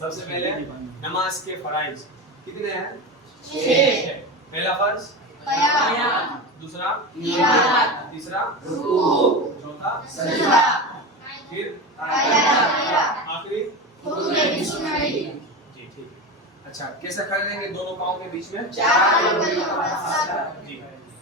सबसे पहले नमाज के फराइज कितने हैं? 6। पहला फर्ज क़याम, दूसरा क़िराअत, तीसरा रुकू, चौथा सजदा, फिर आयत, आखिरी रुकूए बिस्मिल्लाह। जी ठीक है। अच्छा कैसे खड़े रहेंगे दोनों पाँव के बीच में? 4 उँगलियों का साथ। जी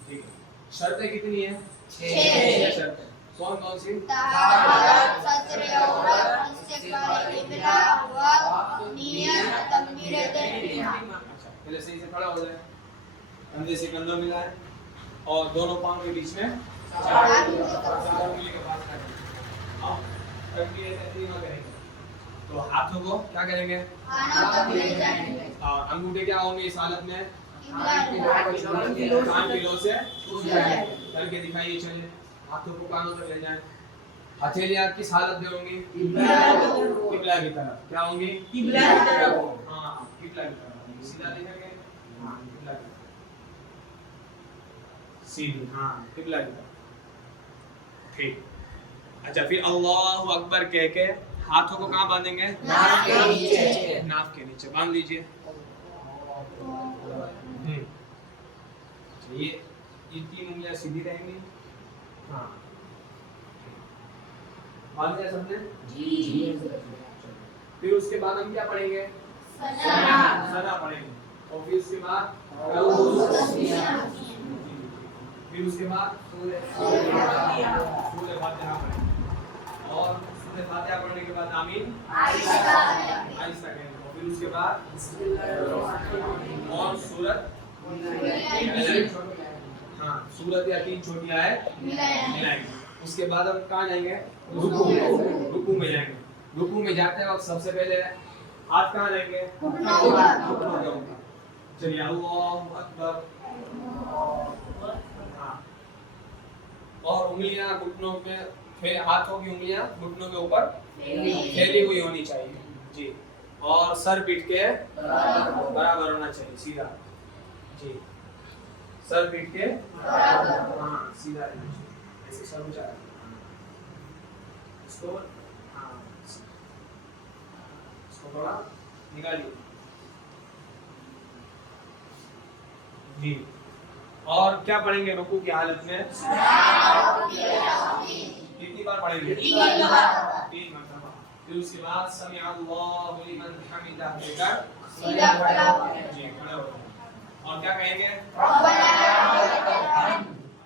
ठीक है। शर्तें कितनी है? 6। शर्तें कौन कौन सी? तहारत, सत्र औरत, इस्तिक़बाल क़िबला, वक्त, नियत, तकबीर तहरीमा। अच्छा पहले सही से खड़ा हो जाए, कंधे से कंधा मिलाएं और दोनों पाँव के बीच में 4 उंगली के पास रखें। अब तकबीर तहरीमा करेंगे तो हाथों को क्या करेंगे? खाना पर ले जाएंगे। और अंगूठे क्या होंगे इस हालत में? कान किलो से छू जाएंगे। करके दिखाइए, चलिए हाथों को कानों तक ले जाएं। हथेलियां किस हालत में होंगी? किबला की तरफ। क्या होंगी? किबला की तरफ। हाँ किबला की तरफ। सीधा देखेंगे, हाँ किबला की तरफ, सीधी, हाँ किबला की तरफ। ठीक। अच्छा फिर अल्लाहु अकबर कह के हाथों को कहाँ बांधेंगे? नाक के नीचे। नाक के नीचे बांध लीजिए। ये 3 उंगलियां सीधी रहेंगी। हाँ बांध लिया सबने? जी। फिर उसके बाद हम क्या पढ़ेंगे? सना पढ़ेंगे और फिर उसके बाद फिर उसके बाद सूरह फातिहा पढ़ेंगे और सूरह फातिहा पढ़ने के बाद आमीन आहिस्ता कहेंगे और फिर उसके बाद और सूरत हाँ सूरत या 3 छोटी आयत मिलाएंगे। उसके बाद हम कहाँ जाएंगे? रुकू में जाएंगे। रुकू में जाते वक्त सबसे पहले हाथ कहाँ रहेंगे? घुटनों के ऊपर। चलिए अल्लाहु अकबर। हाँ और उंगलियां घुटनों पे, फिर हाथों की उंगलियां घुटनों के ऊपर फैली हुई होनी चाहिए जी। और सर पीठ के बराबर होना चाहिए, सीधा जी। सर पीठ के हाँ सीधा रहना चाहिए, ऐसे सर ऊंचा रखना। इसको हाँ इसको थोड़ा निकालिए जी। और क्या पढ़ेंगे रुकू की हालत में? कितनी बार पढ़ेंगे? 3 मरतबा। फिर उसके बाद समी अल्लाहु लिमन हमिदा कहकर जी खड़े हो जाएं। और क्या कहेंगे?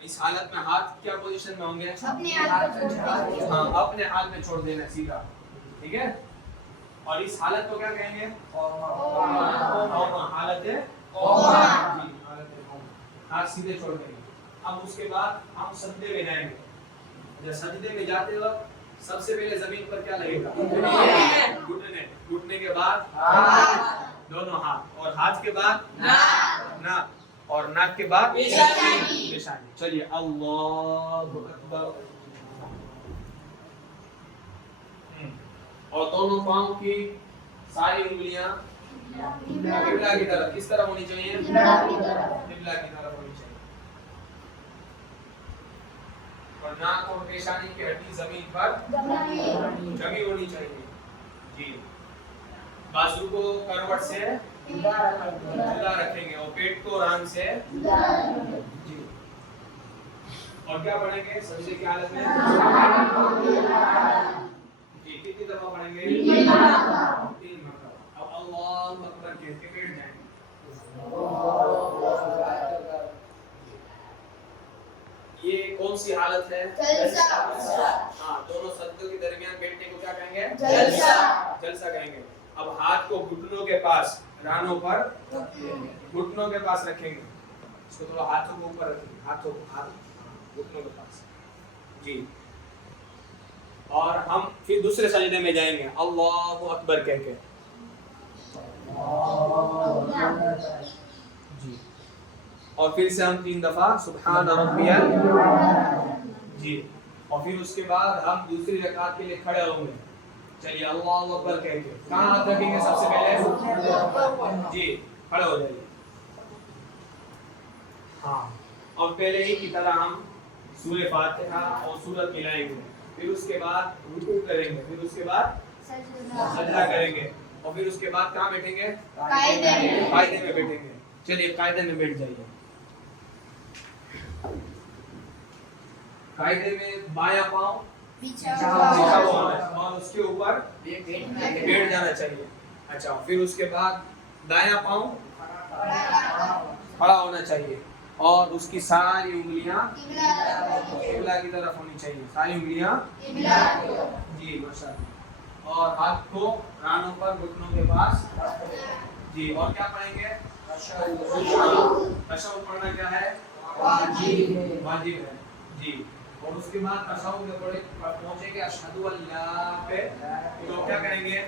इस हालत में हाथ क्या पोजीशन में होंगे? हाँ अपने हाथ में छोड़ देना सीधा, ठीक है। और इस हालत को क्या कहेंगे? हालत है हाथ सीधे छोड़ देंगे। अब उसके बाद हम सजदे में जाएंगे। जब सजदे में जाते वक्त सबसे पहले जमीन पर क्या लगेगा? घुटने। घुटने के बाद दोनों हाथ और हाथ के बाद नाक और नाक के बाद पेशानी। चलिए अल्लाहु अकबर। और दोनों पांव की सारी उंगलियां किबला की तरफ। किस तरफ होनी चाहिए? किबला की तरफ होनी चाहिए। और नाक और पेशानी की हड्डी जमीन पर जमी होनी चाहिए जी। बाजू को करवट से जुदा रखेंगे और पेट को रान से जी। और क्या पढ़ेंगे सजदे की हालत में? जी कितनी दफा पढ़ेंगे? 3 मरतबा। अब अल्लाहु अकबर कह के बैठ जाएंगे। ये कौन सी हालत है? हाँ दोनों सजदों के दरमियान बैठने को क्या कहेंगे? जलसा कहेंगे। अब हाथ को घुटनों के पास, रानों पर घुटनों के पास रखेंगे। इसको थोड़ा हाथों के ऊपर रखेंगे, हाथों घुटनों के पास जी। और हम फिर दूसरे सजदे में जाएंगे अल्लाहु अकबर कह के जी। और फिर से हम 3 दफा सुब्हान रब्बियल जी। और फिर उसके बाद हम दूसरी रकात के लिए खड़े होंगे। चलिए अल्लाहु अकबर कह के कहाँ हाथ रखेंगे? सबसे पहले जी खड़े हो जाइए। हाँ और पहले ही की तरह हम सूरह फातिहा और सूरत मिलाएंगे। फिर उसके बाद रुकू करेंगे, फिर उसके बाद सजदा करेंगे और फिर उसके बाद कहाँ बैठेंगे? कायदे में। कायदे में बैठेंगे। चलिए कायदे में बैठ जाइए। कायदे में बायां पाँव बिछा बिछा हुआ हुआ है और उसके ऊपर बैठ जाना चाहिए। अच्छा, फिर उसके बाद दायां पाँव खड़ा होना चाहिए और उसकी सारी उंगलियां किबला की तरफ होनी चाहिए। सारी उंगलियां जी माशाअल्लाह। और हाथ को रानों पर घुटनों के पास जी। और क्या पढ़ेंगे? तशहुद पढ़ना क्या है? वाजिब है जी। और उसके बाद तशहुद में पहुंचेंगे अशहदु अल्ला पे, तो क्या करेंगे?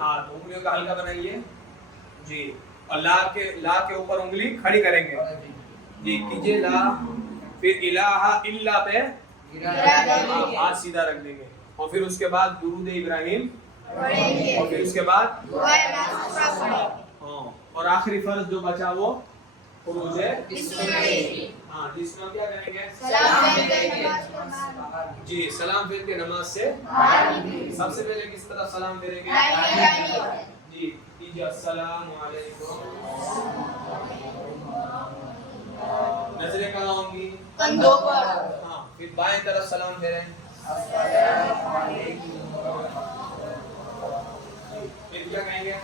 हाँ, तो उंगलियों का हल्का बनाइए जी और ला के ऊपर उंगली खड़ी करेंगे जी। कीजिए ला, फिर इलाहा इल्ला पे हाथ सीधा रख देंगे और फिर उसके बाद दुरूद इब्राहिम और फिर उसके बाद हाँ, और आखिरी फर्ज जो बचा वो खुरूज है हाँ, जिसमें हम क्या करेंगे? जी, सलाम फेर के नमाज से सबसे पहले किस तरह सलाम फेरेंगे? जी, कीजिए अस्सलामु अलैकुम। नजरें कहाँ होंगी? कंधों पर। हाँ, फिर बाएं तरफ सलाम फेरें। फिर क्या कहेंगे?